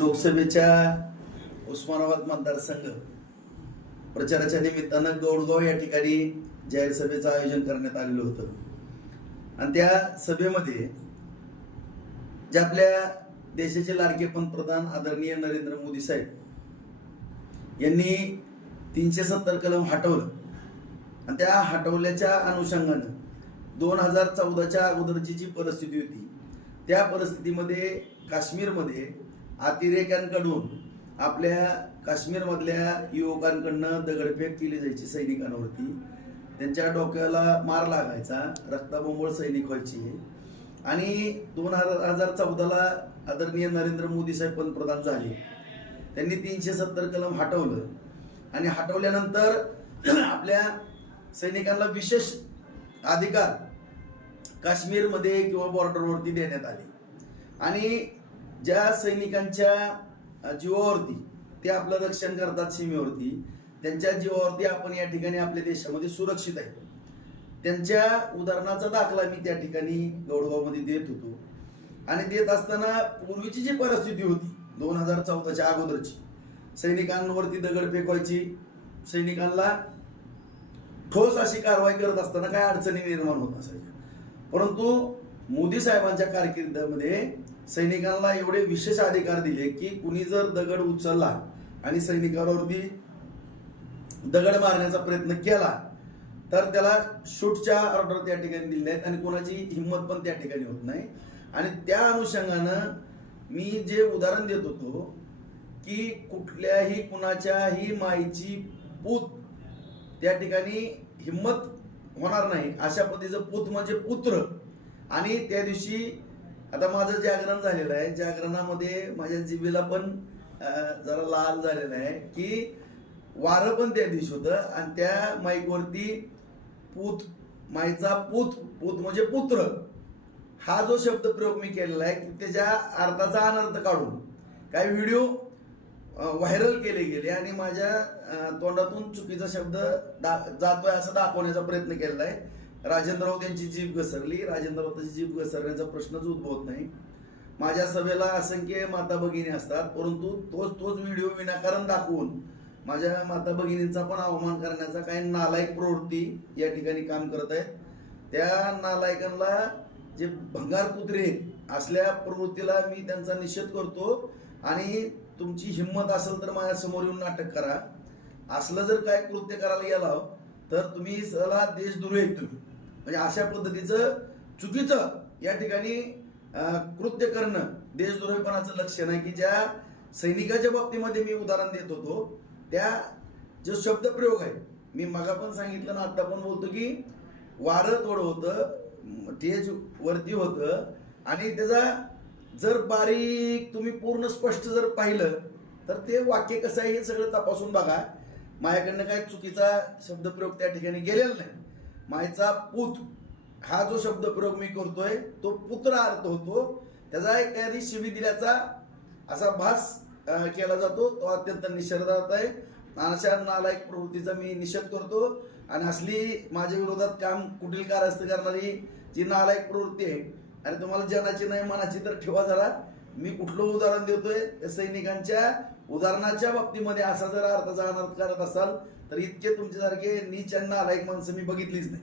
लोकसभेच्या उस्मानाबाद मतदारसंघ प्रचाराच्या निमित्तानं गौडगाव या ठिकाणी जाहीर सभेचं आयोजन करण्यात आलेलं होतं आणि त्या सभेमध्ये जे आपल्या देशाचे लाडके पंतप्रधान आदरणीय नरेंद्र मोदी साहेब यांनी 370 कलम हटवलं आणि त्या हटवल्याच्या अनुषंगानं 2014च्या अगोदरची जी परिस्थिती होती त्या परिस्थितीमध्ये काश्मीरमध्ये अतिरेक्यांकडून आपल्या काश्मीरमधल्या युवकांकडनं दगडफेक केली जायची सैनिकांवरती, त्यांच्या डोक्याला मार लागायचा, रक्ताबोंबळ सैनिक व्हायची आणि 2014ला आदरणीय नरेंद्र मोदी साहेब पंतप्रधान झाले. त्यांनी 370 कलम हटवलं आणि हटवल्यानंतर आपल्या सैनिकांना विशेष अधिकार काश्मीरमध्ये किंवा बॉर्डरवरती देण्यात आले आणि ज्या सैनिकांच्या जीवावरती ते आपलं रक्षण करतात सीमेवरती, त्यांच्या जीवावरती आपण या ठिकाणी आपल्या देशामध्ये सुरक्षित आहे, त्यांच्या उदाहरणाचा दाखला मी त्या ठिकाणी गौडगावमध्ये देत होतो. आणि देत असताना पूर्वीची जी परिस्थिती होती 2014च्या अगोदरची, सैनिकांवरती दगडफेक व्हायची, सैनिकांना ठोस अशी कारवाई करत असताना काय अडचणी निर्माण होत असायच्या. परंतु मोदी साहेबांच्या कारकिर्दीमध्ये सैनिकांना एवढे विशेष अधिकार दिले की कुणी जर दगड उचलला आणि सैनिकांवरती दगड मारण्याचा प्रयत्न केला तर त्याला शूटच्या ऑर्डर त्या ठिकाणी दिल्या आहेत आणि कोणाची हिंमत पण त्या ठिकाणी होत नाही. आणि त्या अनुषंगानं मी जे उदाहरण देत होतो की कुठल्याही कुणाच्याही माईची पूत त्या ठिकाणी हिंमत होणार नाही, अशा पद्धतीचं पूत म्हणजे पुत्र. आणि त्या दिवशी आता माझं जागरण झालेलं आहे, जागरणामध्ये माझ्या जिभेला पण जरा लाल झालेलं आहे की वारं पण त्या दिवशी होतं आणि त्या माईकवरती पूत, माईचा पूत, पूत म्हणजे पुत्र हा जो शब्द प्रयोग मी केलेला आहे की त्याच्या अर्थाचा अनर्थ काढून काही व्हिडिओ व्हायरल केले गेले आणि माझ्या तोंडातून चुकीचा शब्द जातोय असं दाखवण्याचा प्रयत्न केलेला आहे. राजेंद्र राऊत यांची जीभ घसरली, राजेंद्र राऊतांची जीभ घसरण्याचा प्रश्नच उद्भवत नाही. माझ्या सभेला असंख्य माता भगिनी असतात, परंतु तोच व्हिडिओ विनाकारण दाखवून माझ्या माता भगिनींचा पण अवमान करण्याचा काही नालायक प्रवृत्ती या ठिकाणी काम करत आहेत. त्या नालायकांना जे भंगार कुत्रे असल्या प्रवृत्तीला मी त्यांचा निषेध करतो आणि तुमची हिंमत असेल तर माझ्या समोर येऊन नाटक करा. असलं जर काय कृत्य करायला गेला तर तुम्ही सला देशद्रोही आहेत तुम्ही, म्हणजे अशा पद्धतीचं चुकीचं या ठिकाणी कृत्य करणं देशद्रोहीपणाचं लक्षण आहे की ज्या सैनिकाच्या बाबतीमध्ये मी उदाहरण देत होतो त्या जो शब्दप्रयोग आहे, मी मगा पण सांगितलं ना आता पण बोलतो की वारं थोडं होतं, तेज वरती होतं आणि त्याचा जर बारीक तुम्ही पूर्ण स्पष्ट जर पाहिलं तर ते वाक्य कसं आहे हे सगळं तपासून बघा. माझ्याकडनं काय चुकीचा शब्दप्रयोग त्या ठिकाणी गेलेला नाही. मायचा पूत हा जो शब्दप्रयोग मी करतोय तो पुत्र अर्थ होतो, त्याचा एखादी शिवी दिल्याचा असा भास केला जातो, तो अत्यंत निषेधार्थ आहे. अशा नालायक प्रवृत्तीचा मी निषेध करतो आणि असली माझ्या विरोधात काम कुठील कारस्थ करणारी जी नालायक प्रवृत्ती आहे आणि तुम्हाला जनाची नाही मनाची तर ठेवा जरा. मी कुठलं उदाहरण देतोय त्या सैनिकांच्या उदाहरणाच्या बाबतीमध्ये असा जर अर्थाचा अनर्थ करत असाल तर इतके तुमच्यासारखे नीच आणि नालायक माणसं मी बघितलीच नाही.